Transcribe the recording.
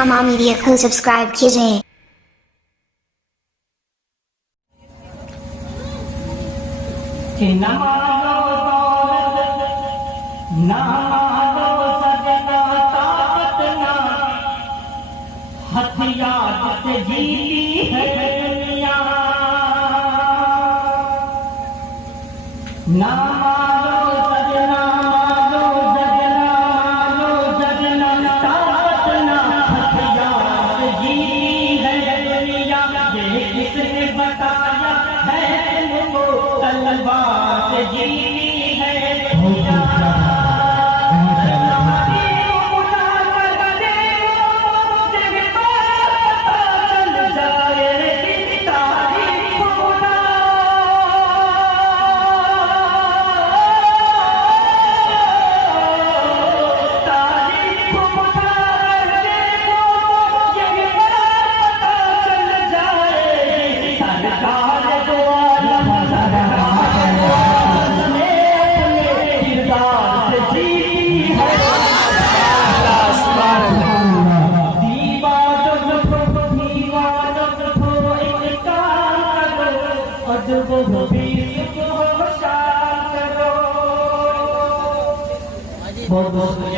खमा मीडिया को सब्सक्राइब कीजिए। हथियार से जीती है दुनिया, ना मारो सजना, मारो सजना, मारो सजना, ताकत ना हथियार से जीती है दुनिया। ये किसने बताया है तुमको तलवार से जीती है दुनिया। बहुत बहुत